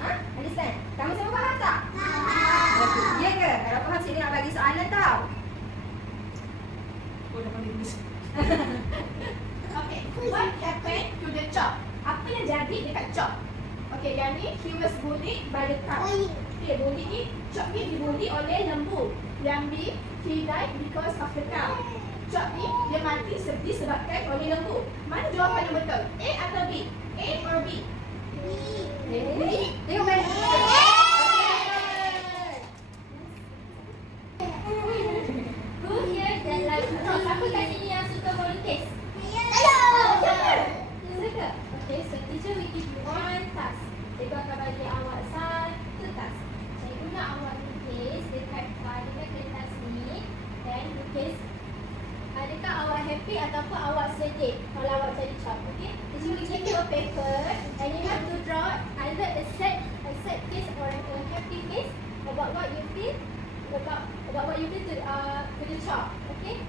Ha? Understand? Kamu semua faham tak? Okey, ya ke? Kalau faham sini nak bagi soalan tau. Oh, dah panggil miss. Okay, what happened to the chalk? Apa yang jadi dekat chalk? Okay, yang ni he was bullied by the cow. Okay, bully ni, chalk ni dibully oleh lembu. Yang B, he died because of the cow. Chalk ni dia mati disebabkan oleh lembu. Mana jawapan yang betul? A atau B? A or B? B. Tengok balik. Who here dan lagu siapa kat sini yang suka melukis? Suka? Okay, so teacher will give you one task. Cikgu akan bagi awak satu task. Cikgu nak awak lukis dekat kertas ni dan lukis adakah awak happy ataupun awak sedih kalau awak jadi chalk. Okay? Teacher will give you a paper and you have to draw either a sad face or a happy face about what you feel about what you feel to the chalk. Okay?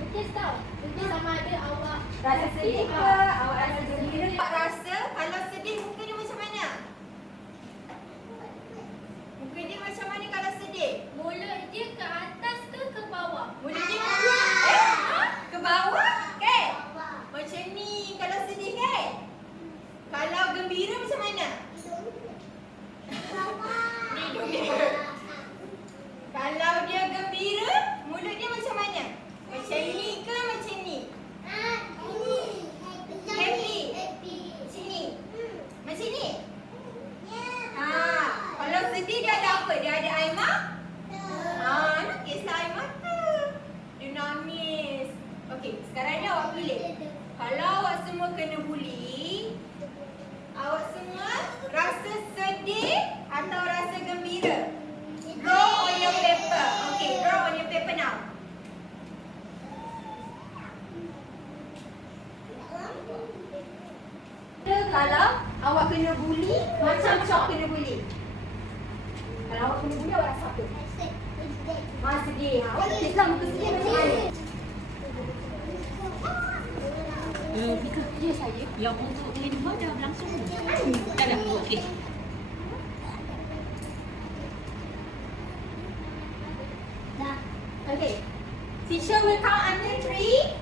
Lukis tau. Lukis sama ada awak Rasa sedih ke? Awak rasa gembira? Awak rasa kalau sedih muka dia macam mana? Muka dia macam mana kalau sedih? mulut dia ke atas ke bawah? Mulut dia ke bawah? Kan? Macam ni kalau sedih kan? Kalau gembira macam mana? Ni hidung dia. Kalau dia gembira, mulut dia macam mana? Macam ni ke macam ni? Happy. Sini. Macam ni? Kalau sedih dia ada apa? Dia ada air mata? Nangislah air mata. Dia nangis. Okey, sekarang ni awak pilih. Kalau awak semua kena bully, awak semua rasa sedih atau rasa gembira? Draw on your paper. Okay, draw on your paper now. Kalau awak kena bully, macam chalk kena bully. Kalau awak kena bully, awak rasa apa? Sedih. Awak tulislah muka sedih macam mana? Mika, Ya saya. yang untuk handball dah berlangsung. Dah. Okey. Okay. Teacher will count until 3.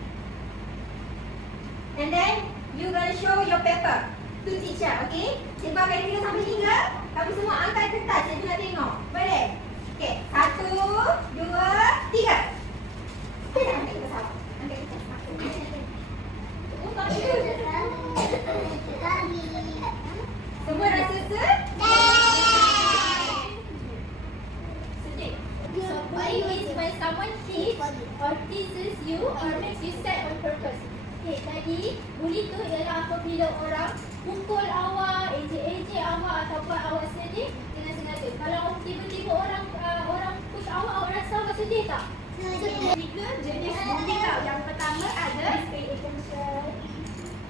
And then you gonna show your paper to teacher, okay? Cikgu akan kira sampai 3. Kamu semua angkat kertas, cikgu nak tengok. Boleh? Okay. 1, 2, 3. Angkat kertas awak. Angkat kertas. Semua rasa sedih? So bully is when someone hits or teases you or makes you sad on purpose. Okay, tadi bully tu ialah apabila orang pukul awak, ejek-ejek awak ataupun awak sedih dengan sengaja. Kalau tiba-tiba orang push awak rasa awak sedih tak? Tiga jenis bully tau. Yang pertama ada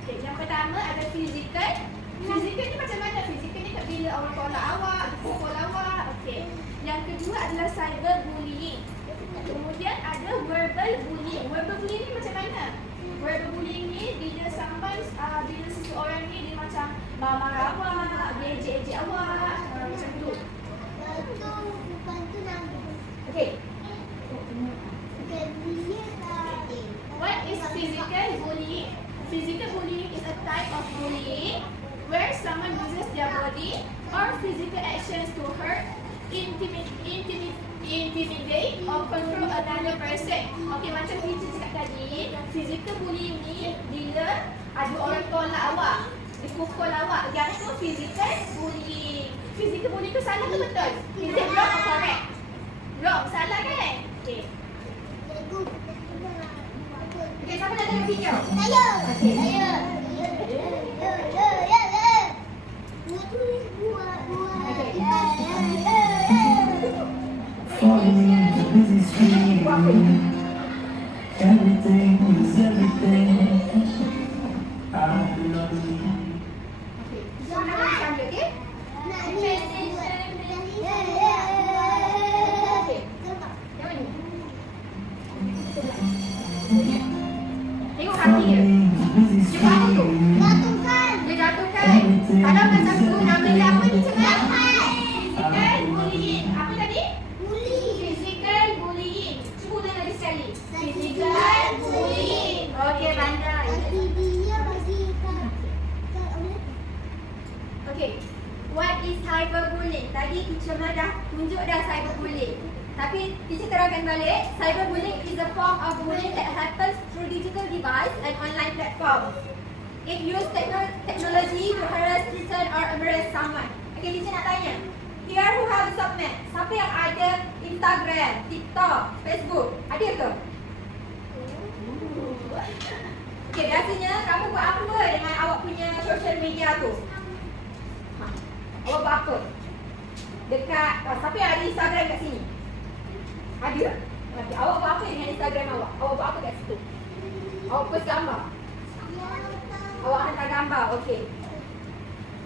yang pertama ada physical. Physical ni macam mana? Physical ni bila orang tolak awak, pukul awak. Okey. Yang kedua adalah cyber bullying. Kemudian ada verbal bullying. Verbal bullying ni macam mana? Verbal bullying ni bila bila seseorang ni dia macam marah awak, dia ejek-ejek awak, macam tu. Okay. What is physical bullying? Physical bullying is a type of bullying where someone uses their body or physical actions to hurt, intimidate or control another person. Okay, macam teacher cakap tadi, physical bullying ni bila ada orang tolak awak, dia pukul awak, yang tu physical bullying. Physical bullying tu salah ke betul? Is it wrong or correct? Wrong, salah kan? Okay. Okay, siapa nak tengok video? Falling into busy street. Everything is everything. I love you. Okay, so nak sambil, okay? Okay, yang mana? Tengok hati dia. Dia buat apa tu? Dia jatuhkan. Kalau macam tu, nama Okay. What is cyberbullying? Tadi teacher dah tunjuk dah cyberbullying. Tapi teacher terangkan balik, cyberbullying is a form of bullying that happens through digital device and online platform. It uses technology to harass, threaten or embarrass someone. Okay, teacher nak tanya. Here who have submit? Siapa yang ada Instagram, TikTok, Facebook? Ada ke? Okay, biasanya kamu buat apa dengan awak punya social media tu? Awak buat apa? Dekat, siapa yang ada Instagram kat sini? Ada? Okay, awak buat apa dengan Instagram awak? Awak buat apa kat situ? Awak post gambar? Awak hantar gambar, okay.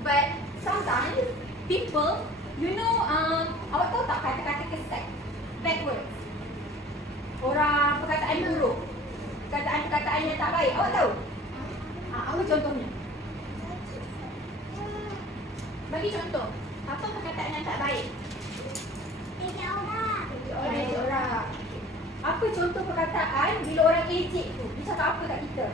But sometimes people, you know, awak tahu tak kata-kata kesat? Bad words. Orang perkataan buruk. Perkataan yang tak baik. Awak tahu? Apa contohnya? Bagi contoh. Apa perkataan yang tak baik? Ejek orang. Apa contoh perkataan bila orang ejek tu? Dia cakap apa kat kita?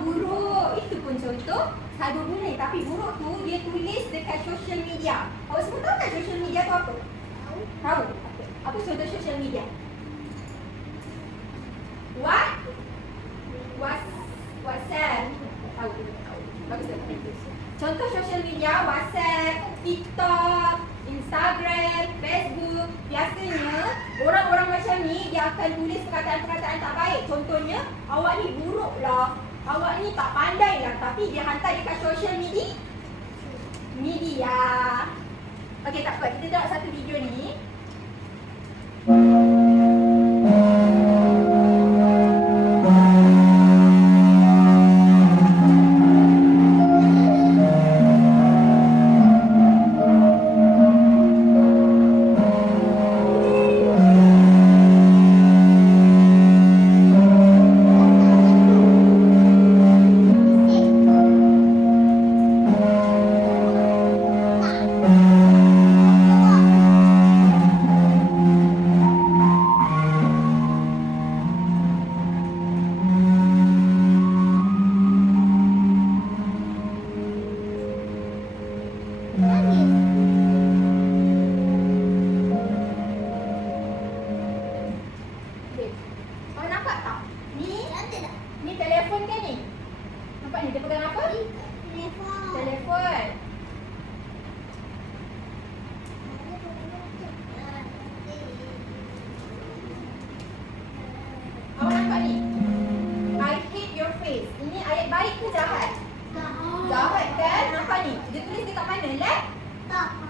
Buruk. Itu pun contoh cyberbullying. Tapi buruk tu dia tulis dekat social media. Awak semua tahu kan social media tu apa? Tahu? Apa contoh social media? WhatsApp. Tahu. Bagus tak? Contoh social media WhatsApp, TikTok, Instagram, Facebook. Biasanya orang-orang macam ni dia akan tulis perkataan-perkataan tak baik. Contohnya, awak ni buruk lah, awak ni tak pandai lah, tapi dia hantar dekat social media. Okey, tak apa. Kita tengok satu video ni.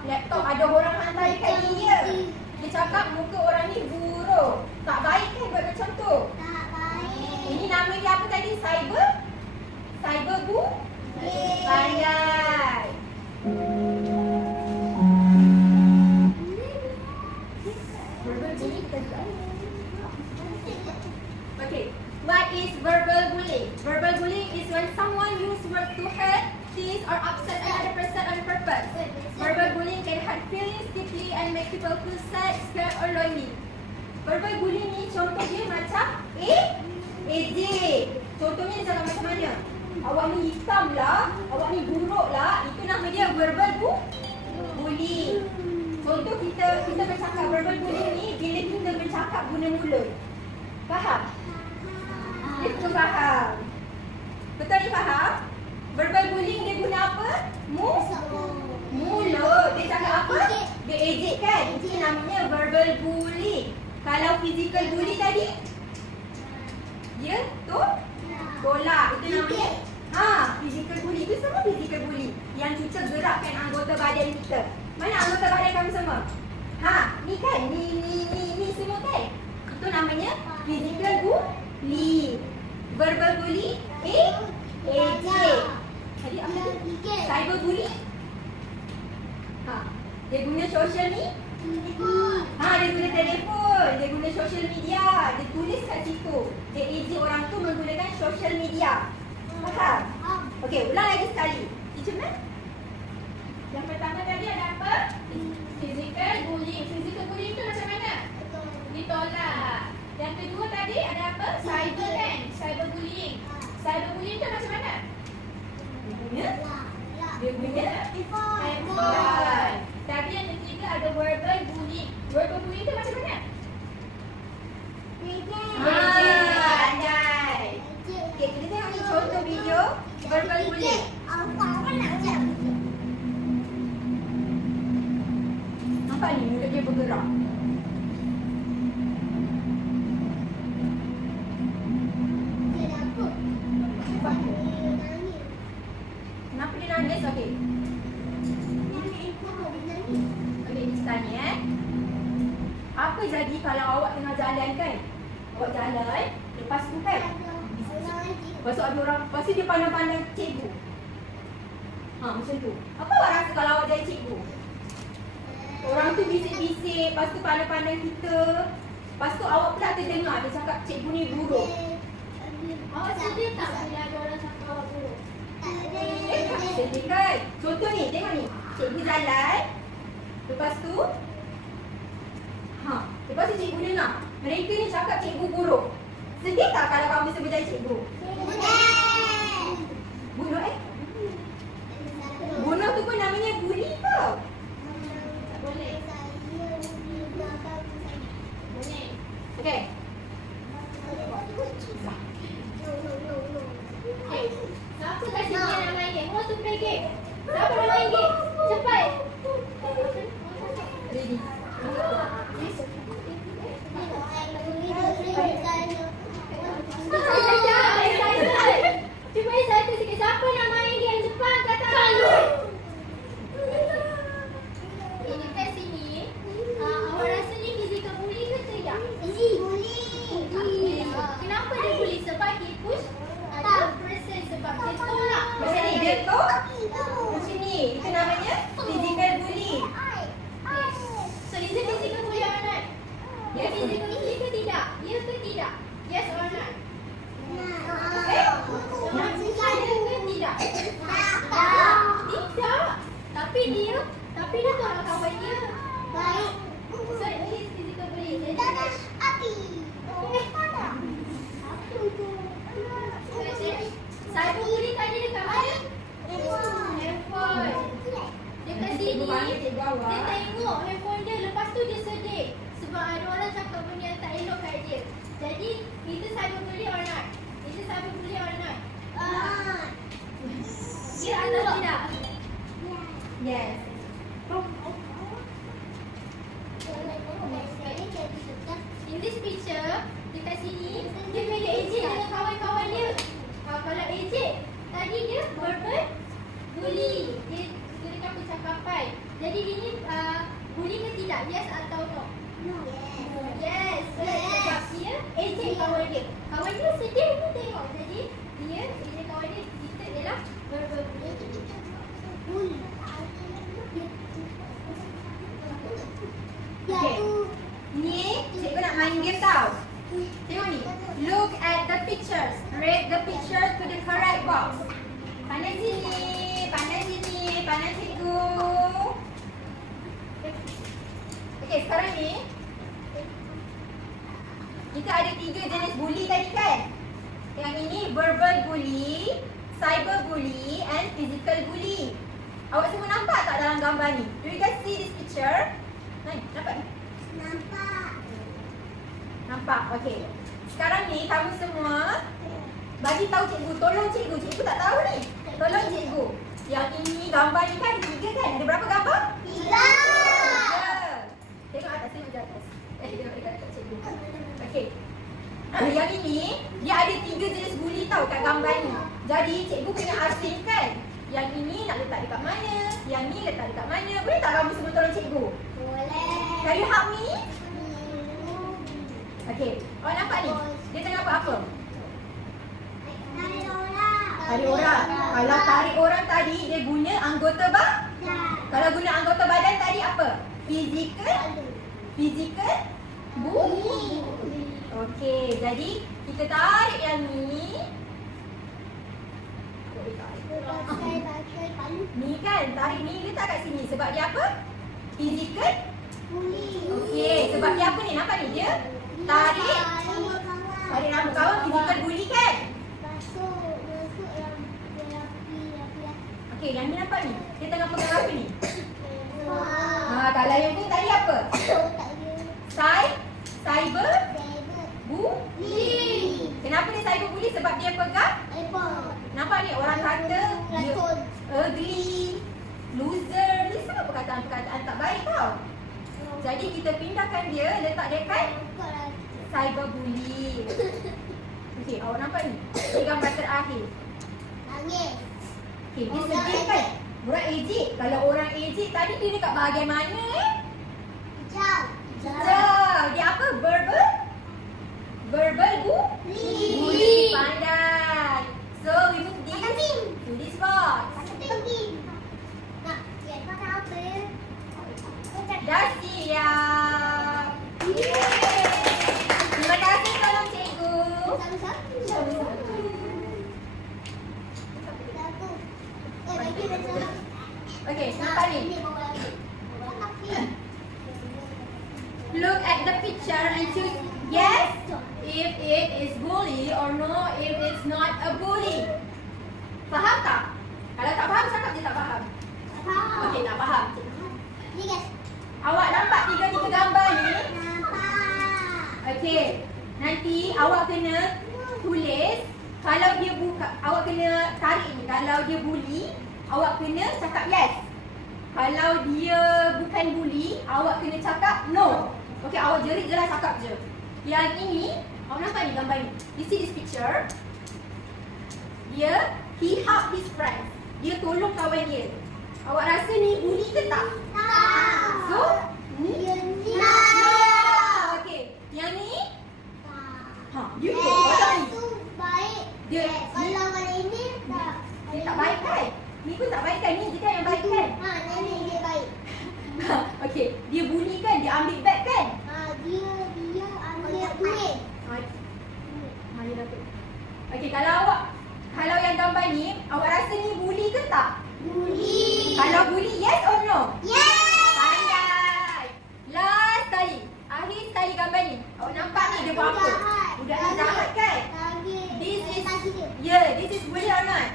Laptop ada orang hantar dekat dia. Dia cakap muka orang ni buruk. Tak baik kan buat macam tu? Tak baik. Ini nama dia apa tadi? Cyberbullying. Pandai. Okay. What is verbal bullying? Verbal bullying is when someone uses words to hurt, tease or upset another person on purpose. Verbal bullying can hurt feelings deeply and make people feel sad, scared or lonely. Verbal bullying ni contoh dia macam ejek. Contohnya dia cakap macam mana? Awak ni hitam lah, awak ni buruk lah. Itu nama dia verbal bullying. Contoh kita bercakap verbal bullying ni bila kita bercakap guna mulut. Faham? Itu faham. Betul ni faham? Verbal bullying dia guna apa? Mulut. Dia cakap apa? Dia ejek kan? Itu namanya verbal bullying. Kalau physical bully tadi? Dia tolak. Itu namanya physical bully. Itu semua physical bully. Yang kita gerakkan anggota badan kita. Mana anggota badan kamu semua? Ni kan? Ni semua kan? Itu namanya physical bully. Verbal bully, ejek. Tadi apa tu? Cyber bully. Dia guna social ni? Dia guna telefon. Dia guna social media. Dia tulis kat situ. Dia ejek orang tu menggunakan social media. Faham? Okey, ulang lagi sekali. Teacher Man? Yang pertama tadi ada apa? Physical bullying. Physical bullying tu macam mana? Ditolak. Yang kedua tadi ada apa? Cyber kan? Cyber bullying. Cyber bullying tu macam mana? Dia guna Handphone. Tapi yang ketiga ada verbal bullying. Verbal bullying tu macam mana? Pandai. Okay, kita tengok ni contoh video verbal bullying. Nampak ni mulut dia bergerak. Kenapa dia nangis? Okey. Okey, kita tanya apa jadi kalau awak tengah jalan kan? Awak jalan, lepas tu kan? Lepas tu ada orang, lepas tu dia pandang-pandang cikgu. Macam tu. Apa awak rasa kalau awak jadi cikgu? Orang tu bisik-bisik, lepas tu pandang-pandang kita. Lepas tu awak pula terdengar dia cakap cikgu ni buruk. Awak sedih tak bila ada orang cakap awak buruk? Sedih kan? Contoh ni, tengok ni. Cikgu jalan. Lepas tu lepas tu cikgu dengar mereka ni cakap cikgu buruk. Sedih tak kalau kamu sebut jadi cikgu? Bunuh Bunuh tu pun namanya bully tau. Tak boleh. Boleh. Okay. Siapa kat sini yang nak main game? Who wants to play game? Siapa nak main game? Cepat. Ready. Cuba satu sikit. Siapa nak main game? Cepat kata. Ini kat sini. Awak rasa ni physical bully ke tidak? Kenapa dia bully? Sebab he push other person. Sebab dia tolak. Macam ni dia tu. Macam ni. Itu namanya physical bully. So is it physical bully or not? Yes. Physical bully ke tidak? Ya ke tidak? Yes or not? Ada ke tidak? Tidak. Tapi dia tolak kawan dia. So it is physical bully. Cyber bully tadi dekat mana? Handphone. Dekat sini. Dia tengok handphone dia. Lepas tu dia sedih. Sebab ada orang cakap benda yang tak elok kat dia. Jadi, itu cyber bully or not? Itu cyber bully or not? Ya atau tidak? Yes. In this picture, dekat sini, dia main ejek dengan kawan-kawan dia. Kalau ejek, tadi dia verbal bully. Dia gunakan percakapan. Jadi ini bully ke tidak? Yes atau no? Yes. Sebab dia ejek kawan dia. Kawan dia sedih pun tengok. Jadi dia ejek kawan dia. Kita adalah verbal bully. Okay. Ni cikgu nak main game tau. Tengok ni. Look at the pictures. Rate the pictures to the correct box. Pandai sini. Pandai sini. Pandai cikgu. Okay, sekarang ni kita ada 3 jenis bully tadi kan? Yang ini verbal bully, cyber bully and physical bully. Awak semua nampak tak dalam gambar ni? Do you guys see this picture? Nampak? Nampak? Okay. Sekarang ni kamu semua bagi tahu cikgu, tolong cikgu. Cikgu tak tahu ni. Tolong cikgu. Yang ini gambar ni kan 3 kan? Ada berapa gambar? 3. Tengok atas, tengok di atas. Tengok dekat cikgu. Okey. Yang ini dia ada 3 jenis bully tau kat gambar ni. Jadi cikgu kena asingkan. Yang ini nak letak dekat mana? Yang ni letak dekat mana? Boleh tak kamu semua tolong cikgu? Boleh. Can you help me? Okey. Awak nampak ni? Dia tengah buat apa? Tarik orang. Kalau tarik orang tadi dia guna anggota badan. Kalau guna anggota badan tadi apa? Physical bully. Okey, jadi kita tarik yang ni. Ni kan, tarik ni letak kat sini. Sebab dia apa? Physical bully. Okey, sebab dia apa ni? Nampak ni dia? Tarik rambut kawan, physical bully kan? Okey, yang ni nampak ni. Dia tengah pegang apa ni? Kalau yang ni tadi apa? Cyber bully. Kenapa dia cyber bully? Sebab dia pegang. Nampak ni orang kata dia ugly, loser. Ni semua perkataan-perkataan tak baik tau. Jadi kita pindahkan dia, letak dekat cyber bully. Okey, awak nampak ni? Dia gambar terakhir. Okey, dia sedih kan? Orang ejek. Kalau orang ejek tadi dia dekat bahagian mana Jauh. Dia apa? Verbal bully. Pandai. So we move this to this box. Dah siap. Terima kasih tolong cikgu. Okey, nampak ni. Look at the picture and choose yes if it is bully or no if it's not a bully. Faham tak? Kalau tak faham, cakap je tak faham. Okey, tak faham. Awak nampak tiga-tiga gambar ni? Okey, nanti awak kena tulis. Kalau dia buka, awak kena tarik ni. Kalau dia bully, awak kena cakap yes. Kalau dia bukan bully, awak kena cakap no. Okey, awak jerit-jerit cakap je. Yang ini, awak nampak ni gambar ni. You see this picture? He help his friends. Dia tolong kawan dia. Awak rasa ni bully ke tak? So, no. Okey, yang ni? You go. Dia tak baik kan? Ni pun tak baik kan? Ni je kan yang baik kan? Okey, dia bully kan? Dia ambil beg kan? Dia ambil duit. Okey, kalau yang gambar ni, awak rasa ni bully ke tak? Bully. Kalau bully, yes or no? Yes. Pandai. Last sekali. Akhir sekali gambar ni. Awak nampak ni dia buat apa? Budak ni jahat kan? This is bully or not?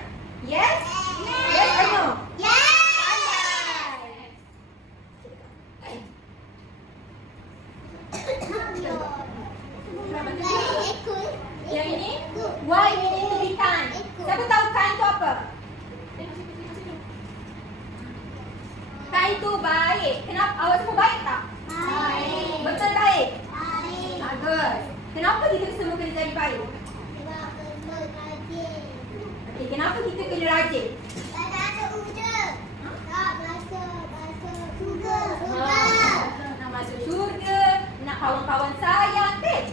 Yes? Yes or no? Yes. Yang ini? Why we need to be kind? Siapa tahu kind tu apa? Kind tu baik. Kenapa? Awak semua baik tak? Baik. Betul baik? Baik. Bagus. Kenapa kita semua kena jadi baik? Okey, kenapa kita kena rajin? Nak masuk syurga, nak kawan-kawan sayang kan?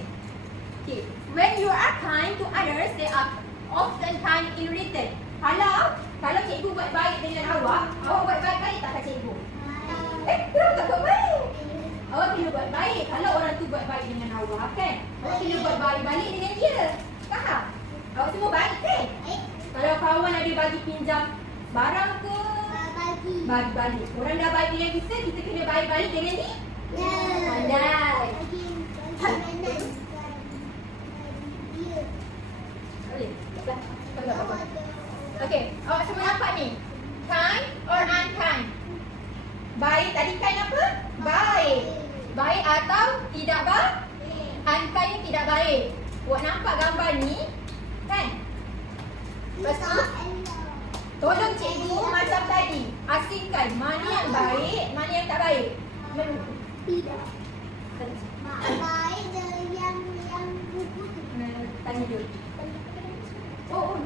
Okay. When you are kind to others, they are often kind in return. Kalau cikgu buat baik dengan awak buat baik-baik tak kat cikgu? Kenapa tak buat baik? Awak kena buat baik. Kalau orang tu buat baik dengan awak kan? Awak kena buat baik balik dengan dia. Faham? Awak semua baik kan? Kalau kawan ada bagi pinjam barang ke? Bagi balik. Orang dah baik dengan kita kena baik balik dengan ni? Pandai. Okey, awak semua nampak ni? Kind or unkind? Baik, tadi kind apa? Baik. Baik atau tidak baik? Unkind ni tidak baik. Awak nampak gambar ni? Kan? Lepas tu, tolong cikgu macam tadi. Asingkan mana yang baik, mana yang tak baik. Tidak. Baik yang buku tu. Tanya dulu. Oh.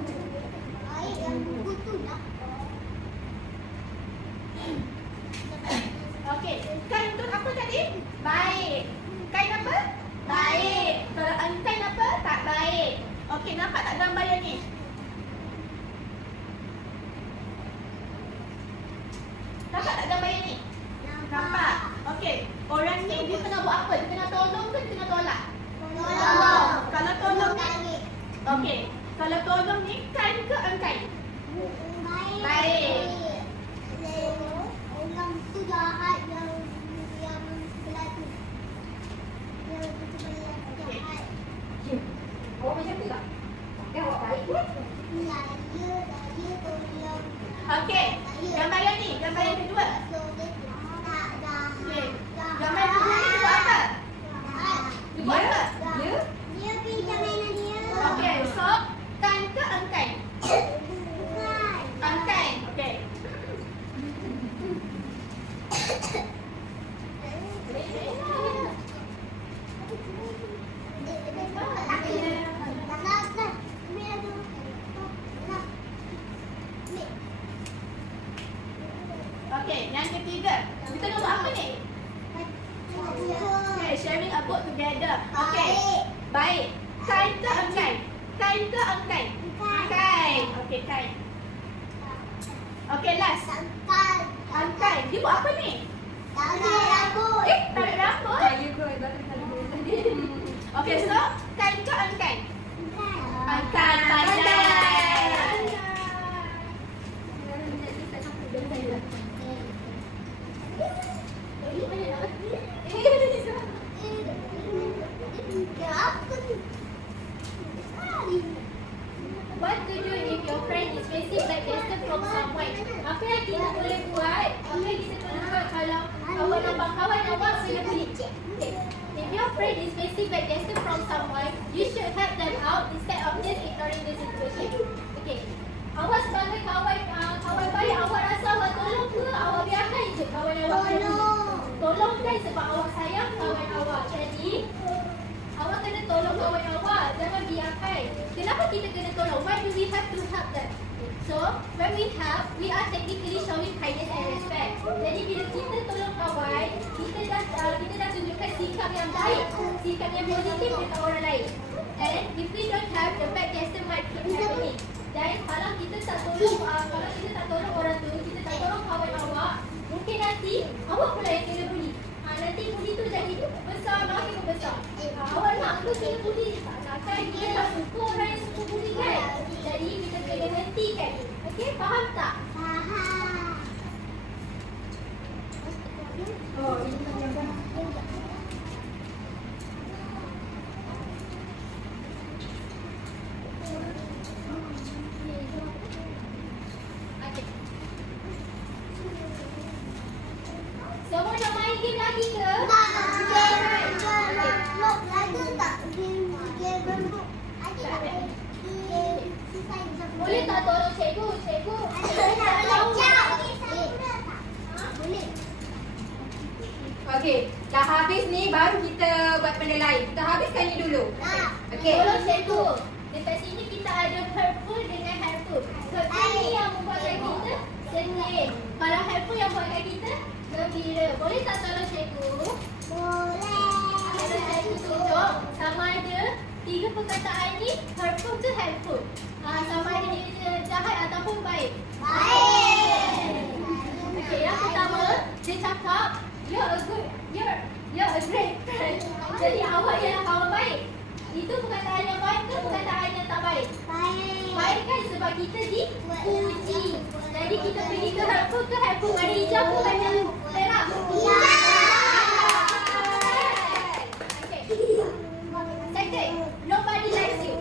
Baik yang buku tu nak. Okey, kind tu apa tadi? Baik. Kind apa? Baik. Kalau unkind apa? Tak baik. Okey, nampak tak gambar yang ni? Nampak tak gambar yang ni? Nampak. Okey, orang ni dia kena buat apa? Dia kena tolong ke kena tolak? Tolong. Kalau tolong ni? Okey. Kalau tolong ni kind ke unkind? Baik. Orang tu jahat yang sebelah tu. Yang sebelah jahat. Awak macam tu tak? Awak baik ke? Dia tolong. Okey. Gambar yang ni, gambar yang kedua. Okey. Gambar yang kedua ni dia buat apa? Dia buat apa? Okey, so kan ke angkai? Angkai. Okey. Okey, yang ketiga. Kita nak buat apa ni? Okay, sharing a book together. Okay, baik. Kain ke angkai? Kain ke angkai? Kain. Okay, kain. Okay, last. Angkai. Dia buat apa ni? Tarik rambut? Okay, so kain ke angkai? Angkai pandai. What to do if your friend is facing back gesture from someone? Apa yang kita boleh buat? Apa yang kita boleh buat kalau kawan nampak kawan awak kena buli? Okay. If your friend is facing back gesture from someone, you should help them out instead of just ignoring the situation. Okay. Awak sebagai kawan baik, awak rasa awak tolong ke? Awak biarkan je kawan awak kena buli? Tolong kan sebab awak sayang kawan awak. Jadi awak kena tolong kawan awak, jangan biarkan. Kenapa kita kena tolong? Why do we have to help them? So, when we help, we are technically showing kindness and respect. Jadi bila kita tolong kawan, kita dah tunjukkan sikap yang baik, sikap yang positif dekat orang lain. And if we don't have, the bad gesture might keep happening. Dan kalau kita tak tolong orang tu, kita tak tolong kawan awak, mungkin nanti awak pula yang kena buli. Nanti buli tu jadi besar, makin besar. Awak nak ke kena buli? Tak nak kan? Kita tak suka orang yang suka buli kan? Jadi kita kena hentikan. Okey, faham tak? Oh, ini macam Semua nak main game lagi ke? Boleh tak tolong cikgu? Cikgu okey, dah habis ni baru kita buat benda lain. Kita habiskan ni dulu. Okey. tolong cikgu. Dekat sini kita ada hurtful dengan helpful. Hurtful ni yang membuatkan kita sedih. Kalau helpful yang buatkan kita gembira. Boleh tak tolong cikgu? Kalau cikgu tunjuk sama ada 3 perkataan ni hurtful ke helpful? Sama ada dia jahat ataupun baik? Okey, yang pertama dia cakap you're a great friend. Jadi awak ialah kawan baik. Itu perkataan yang baik ke perkataan yang tak baik? Baik kan sebab kita dipuji. Jadi kita pergi ke helpful ke helpful? Ada hijau ke warna merah? Okay. Second, nobody likes you.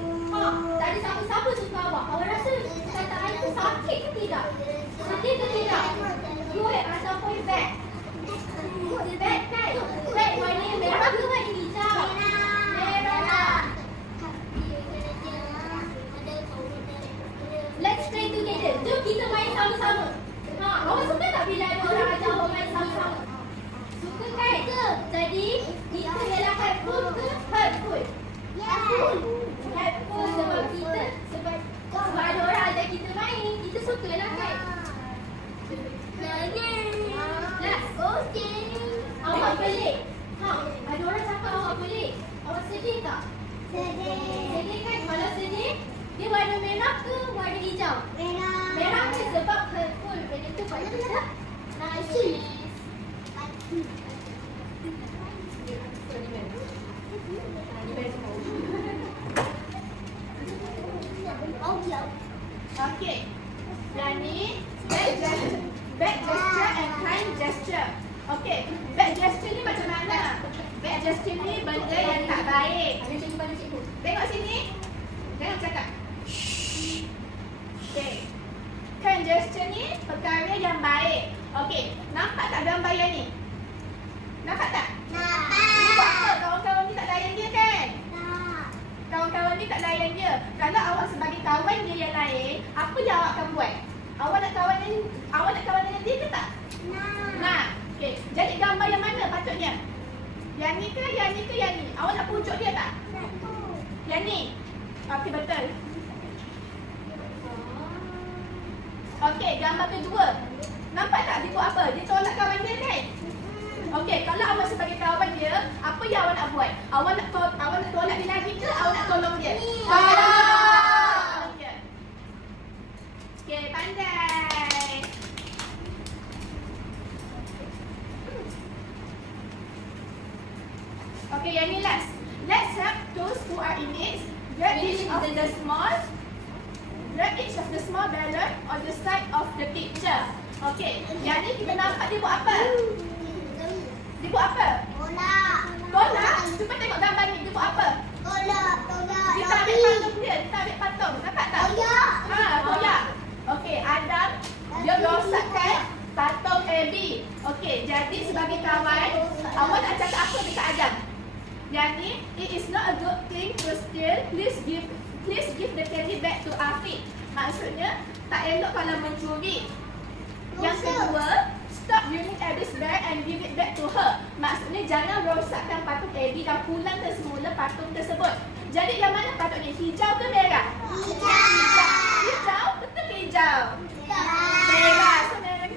Tak ada siapa-siapa suka awak. Awak rasa perkataan itu sakit ke tidak? Sedih ke tidak? Good ataupun bad? Bad kan? Bad warna merah ke warna hijau? Merah. Let's play together. Jom kita main sama-sama. Awak suka tak bila ada orang ajak awak main sama-sama? Suka kan? Jadi, kita ialah helpful ke hurtful? Helpful sebab kita, sebab ada orang ajak kita main, kita sukalah kan? Last. Okay. Awak pelik. Ada orang cakap awak pelik. Awak sedih tak? Sedih kan? Kalau sedih, dia warna merah ke warna hijau? Merah kan sebab hurtful. Benda tu buat kita nangis. Okey. Yang ni back gesture and kind gesture. Okey, back gesture ni macam mana? Back gesture ni benda yang tak baik. Tengok sini. Jangan cakap. Okey. Kind gesture ni perkara yang baik. Okey, nampak tak gambar yang ni? Nampak tak? Ni buat apa? Kawan-kawan ni tak layan dia kan? Kawan-kawan ni tak layan dia. Kalau awak sebagai kawan dia yang lain, apa yang awak akan buat? Awak nak kawan dengan dia ke tak? Nak. Okey, jadi gambar yang mana patutnya? Yang ni ke, yang ni ke, yang ni? Awak nak pujuk dia tak? Yang ni. Okey, betul. Okey, gambar kedua. Nampak tak dia buat apa? Dia tolak kawan dia kan? Okey, kalau awak sebagai kawan dia, apa yang awak nak buat? Awak nak tolak dia lagi ke awak nak tolong dia? Tolong dia. Okey, pandai. Okey, yang ni last. Let's help those who are in need. Grab each of the small balloon on the side of the picture. Okey, yang ni kita nampak dia buat apa? Dia buat apa? Tolak. Cuba tengok gambar ni, dia buat apa? Dia tarik patung dia, dia tarik patung. Nampak tak? Koyak. Okey, Adam dia rosakkan patung Abby. Okey, jadi sebagai kawan, awak nak cakap apa dekat Adam? Yang ni, it is not a good thing to steal. Please give the candy back to Afiq. Maksudnya, tak elok kalau mencuri. Yang kedua, stop using Abby's bag and give it back to her. Maksudnya, jangan rosakkan patung Abby dan pulang ke semula patung tersebut. Jadi, yang mana patutnya? Hijau ke merah? Hijau? Betul ke hijau? Merah. So, merah.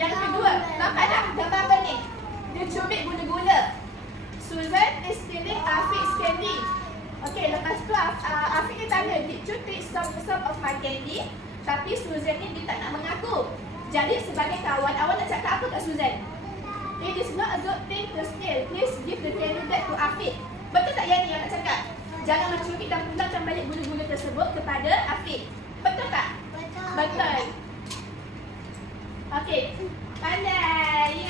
Yang kedua, nampak tak gambar apa ni? Dia cubit gula-gula. Susan is stealing Afiq's candy. Okey, lepas tu Afiq dia tanya, did you take some of my candy? Tapi Susan ni dia tak nak mengaku. Jadi sebagai kawan, awak nak cakap apa kat Susan? It is not a good thing to steal. Please give the candy back to Afiq. Betul tak yang ni yang nak cakap? Jangan mencuri dan pulangkan balik gula-gula tersebut kepada Afiq. Betul tak? Betul. Okey, pandai.